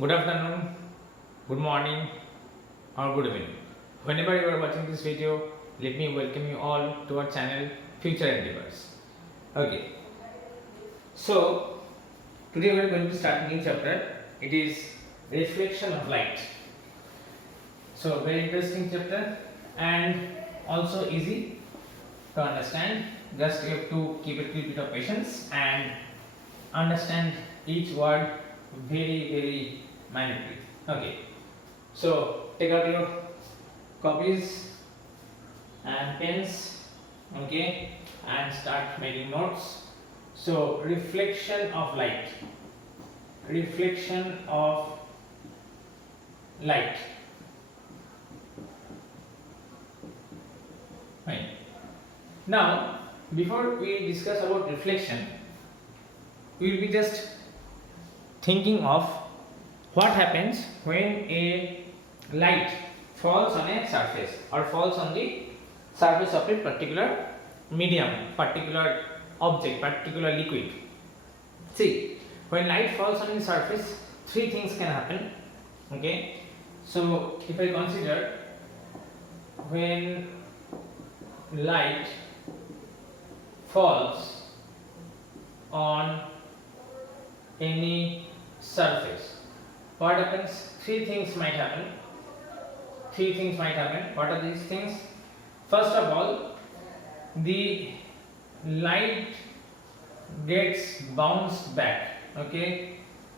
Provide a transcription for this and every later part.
Good afternoon, good morning, or good evening. Whenever you are watching this video, let me welcome you all to our channel Future Endeavors. Okay, so today we are going to start a new chapter. It is Reflection of Light. So, very interesting chapter and also easy to understand. Just you have to keep a little bit of patience and understand each word very minutely. Okay, so take out your copies and pens, okay, and start making notes. So reflection of light, reflection of light. Right. Now before we discuss about reflection, we will be just thinking of what happens when a light falls on a surface or falls on the surface of a particular medium, particular object, particular liquid. See, when light falls on the surface, three things can happen. Okay, so if I consider when light falls on any surface, what happens? Three things might happen. What are these things? First of all, the light gets bounced back. Okay,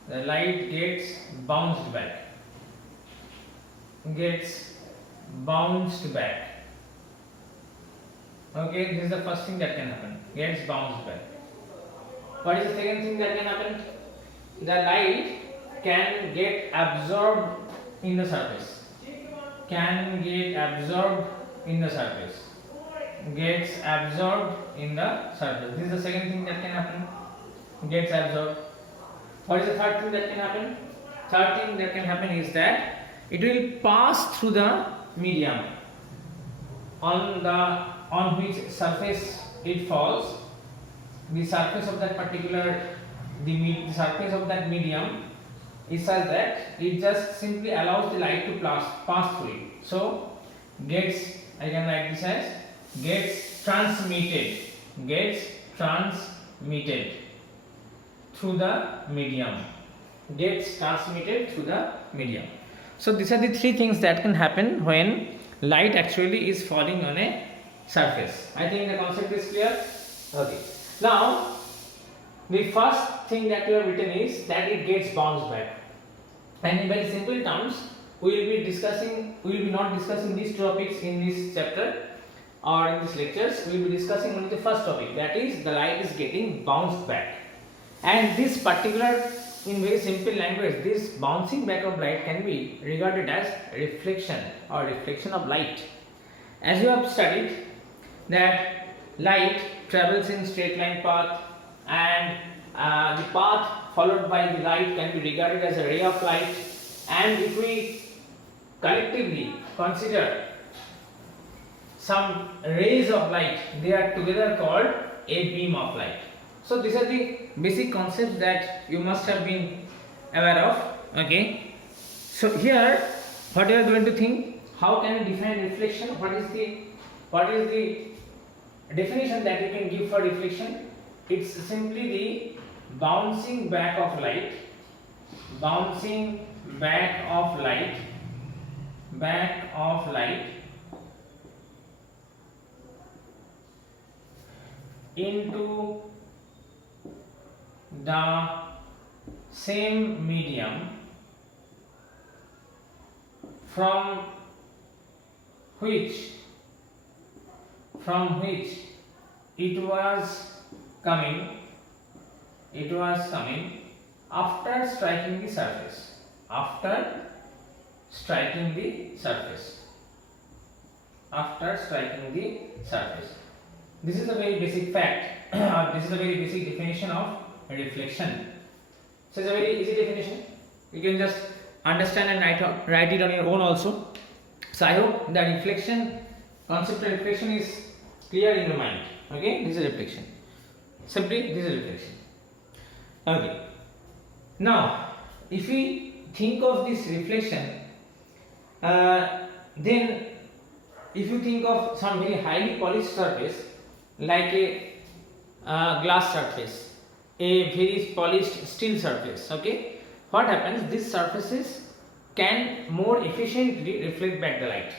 the light gets bounced back. Okay, this is the first thing that can happen. Gets bounced back. What is the second thing that can happen? The light can get absorbed in the surface. Gets absorbed in the surface. This is the second thing that can happen. Gets absorbed. What is the third thing that can happen? Third thing that can happen is that it will pass through the medium on which surface it falls. The surface of that particular the surface of that medium is such that it just simply allows the light to pass through it. So I can write this as gets transmitted through the medium. So these are the three things that can happen when light actually is falling on a surface. I think the concept is clear. Okay, now the first thing that you have written is that it gets bounced back, and in very simple terms we will be not discussing these topics in this chapter or in these lectures. We will be discussing only the first topic, that is the light is getting bounced back. And this particular, in very simple language, this bouncing back of light can be regarded as reflection or reflection of light. As you have studied that light travels in straight line path, and the path followed by the light can be regarded as a ray of light, and if we collectively consider some rays of light, they are together called a beam of light. So these are the basic concepts that you must have been aware of. Okay, so here what you are going to think, how can you define reflection? What is the definition that you can give for reflection? It's simply the bouncing back of light into the same medium from which it was coming after striking the surface. This is a very basic fact. This is a very basic definition of reflection. So it's a very easy definition. You can just understand and write it on your own also. So I hope that concept of reflection is clear in your mind. Okay, this is reflection. Simply this is reflection. Okay. Now, if we think of this reflection, then if you think of some very highly polished surface like a glass surface, a very polished steel surface, okay, what happens, these surfaces can more efficiently reflect back the light.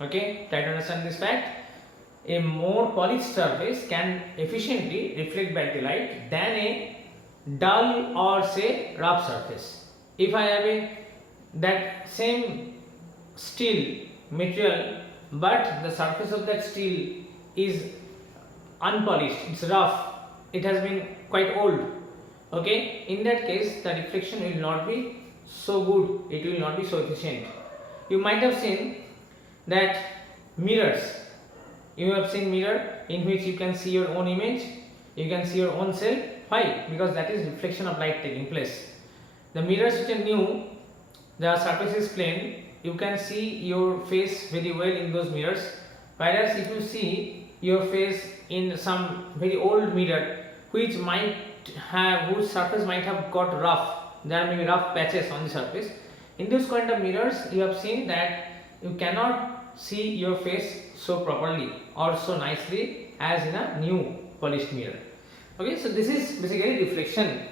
Okay, try to understand this fact. A more polished surface can efficiently reflect back the light than a dull or say rough surface. If I have that same steel material but the surface of that steel is unpolished, it's rough, it has been quite old, okay, in that case the reflection will not be so good, it will not be so efficient. You might have seen that mirrors, you have seen mirror in which you can see your own image, you can see your own self. Why? Because that is reflection of light taking place. The mirrors which are new, the surface is plain, you can see your face very well in those mirrors, whereas if you see your face in some very old mirror which might have, whose surface might have got rough, there may be rough patches on the surface, in those kind of mirrors you have seen that you cannot see your face so properly or so nicely as in a new polished mirror. Okay, so this is basically reflection.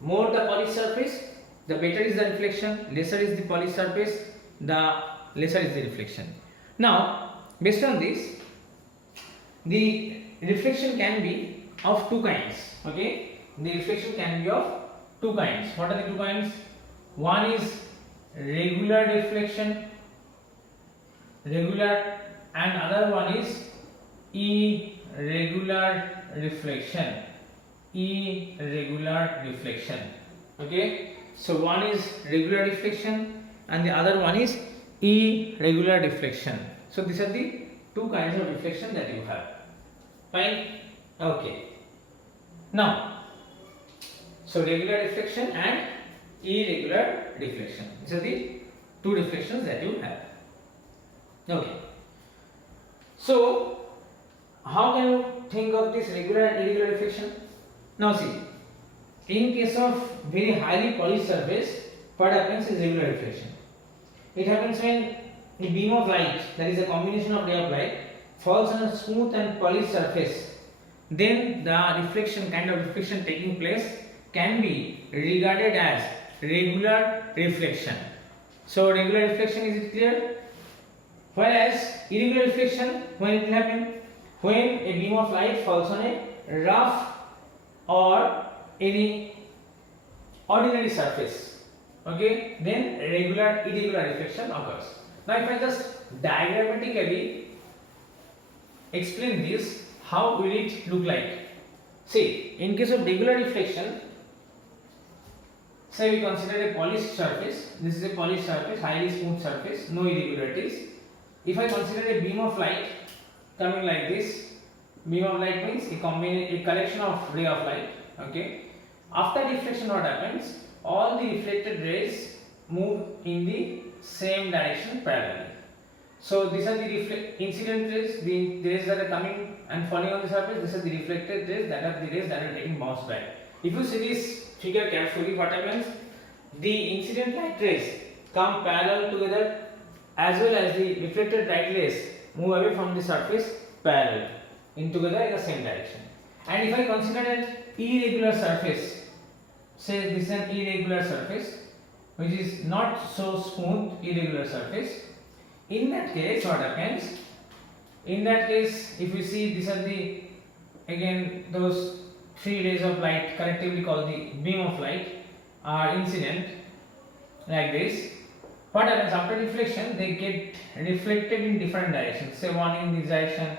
More the polished surface, the better is the reflection, lesser is the polished surface, the lesser is the reflection. Now, based on this, the reflection can be of two kinds. Okay, the reflection can be of two kinds. What are the two kinds? One is regular reflection, regular, and other one is irregular reflection, irregular reflection. Okay, so one is regular reflection and the other one is irregular reflection. So these are the two kinds of reflection that you have. Fine. Okay, now so regular reflection and irregular reflection, these are the two reflections that you have. Okay, so how can you think of this regular and irregular reflection? Now see, in case of very highly polished surface, what happens is regular reflection. It happens when a beam of light, that is a combination of ray of light, falls on a smooth and polished surface. Then the reflection, kind of reflection taking place, can be regarded as regular reflection. So regular reflection, is it clear? Whereas irregular reflection, when it will happen? When a beam of light falls on a rough or any ordinary surface, okay, then irregular reflection occurs. Now if I just diagrammatically explain this, how will it look like? See, in case of regular reflection, say we consider a polished surface, this is a polished surface, highly smooth surface, no irregularities. If I consider a beam of light coming like this, beam of light means a collection of ray of light, okay. After reflection, what happens? All the reflected rays move in the same direction parallelly. So these are the incident rays, the rays that are coming and falling on the surface. These are the reflected rays, that are the rays that are getting bounced back. If you see this figure carefully, what happens? The incident light rays come parallel together, as well as the reflected light rays move away from the surface parallel in together in the same direction. And if I consider an irregular surface, say this is an irregular surface which is not so smooth, irregular surface, in that case what happens? In that case, if you see, these are the, again, those three rays of light collectively called the beam of light are incident like this. What happens after reflection? They get reflected in different directions, say one in this direction,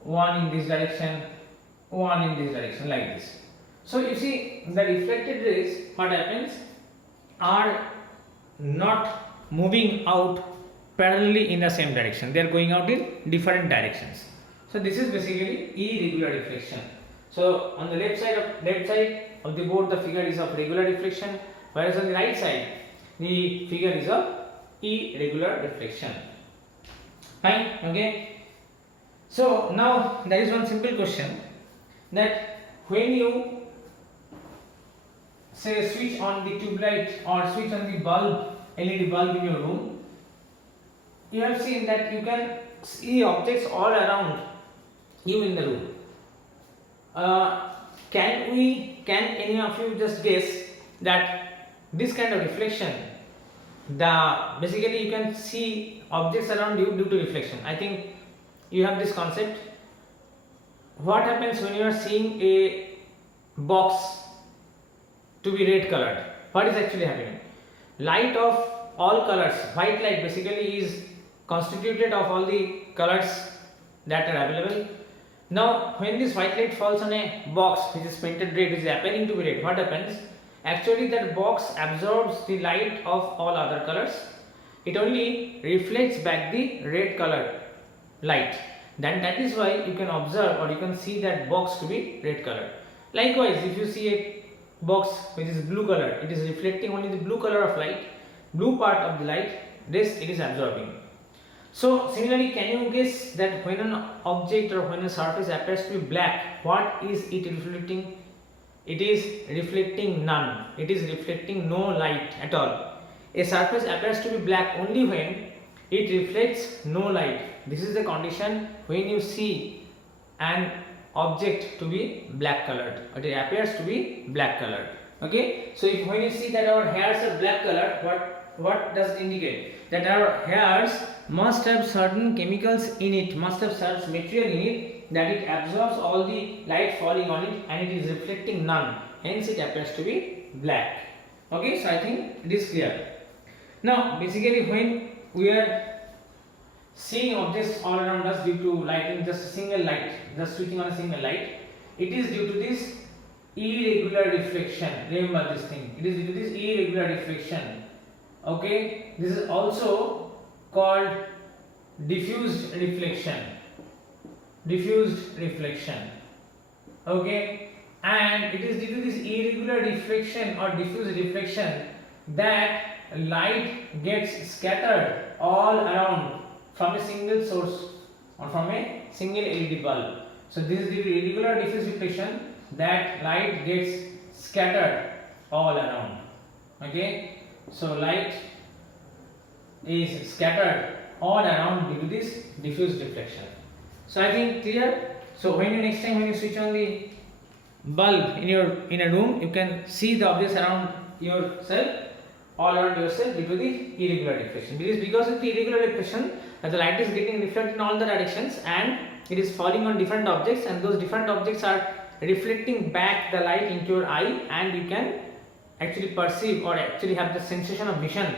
one in this direction, one in this direction, like this. So you see, the reflected rays, what happens, are not moving out parallelly in the same direction, they are going out in different directions. So this is basically irregular reflection. So on the left side of the board, the figure is of regular reflection, whereas on the right side the figure is of irregular reflection. Fine. Okay, so now there is one simple question, that when you say switch on the tube light or switch on the bulb, LED bulb in your room, you have seen that you can see objects all around you in the room. Can any of you just guess that this kind of reflection, basically you can see objects around you due to reflection. I think you have this concept. What happens when you are seeing a box to be red colored? What is actually happening? Light of all colors, white light basically is constituted of all the colors that are available. Now when this white light falls on a box which is painted red, which is appearing to be red, what happens? Actually that box absorbs the light of all other colors. It only reflects back the red color light. Then that is why you can observe or you can see that box to be red color. Likewise, if you see a box which is blue color, it is reflecting only the blue color of light, blue part of the light, this it is absorbing. So similarly, can you guess that when an object or when a surface appears to be black, what is it reflecting? It is reflecting none. It is reflecting no light at all. A surface appears to be black only when it reflects no light. This is the condition when you see an object to be black colored, or it appears to be black colored. Okay, so if when you see that our hairs are black colored, what does it indicate? That our hairs must have certain chemicals in it, must have certain material in it, that it absorbs all the light falling on it and it is reflecting none, hence it appears to be black. Okay, so I think it is clear. Now basically when we are seeing objects all around us due to lighting, just a single light, just switching on a single light, it is due to this irregular reflection. Remember this thing, it is due to this irregular reflection. Okay, this is also called diffused reflection. Diffused reflection. Okay, and it is due to this irregular reflection or diffused reflection that light gets scattered all around from a single source or from a single LED bulb. So this is the irregular diffuse reflection that light gets scattered all around. Okay, so light is scattered all around due to this diffuse reflection. So I think clear. So when you next time when you switch on the bulb in a room, you can see the objects around yourself, all around yourself due to the irregular reflection. It is because of the irregular reflection that the light is getting reflected in all the directions and it is falling on different objects, and those different objects are reflecting back the light into your eye, and you can actually perceive or actually have the sensation of vision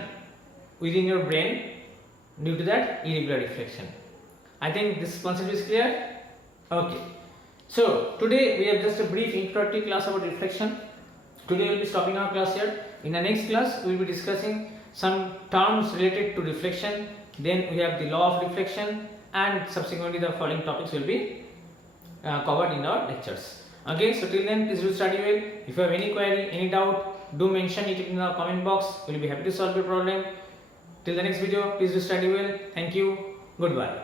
within your brain due to that irregular reflection. I think this concept is clear. Okay, so today we have just a brief introductory class about reflection. Today we will be stopping our class here. In the next class we will be discussing some terms related to reflection, then we have the law of reflection, and subsequently the following topics will be covered in our lectures. Okay, so till then please do study well. If you have any query, any doubt, do mention it in the comment box. We will be happy to solve your problem. Till the next video, please do study well. Thank you. Goodbye.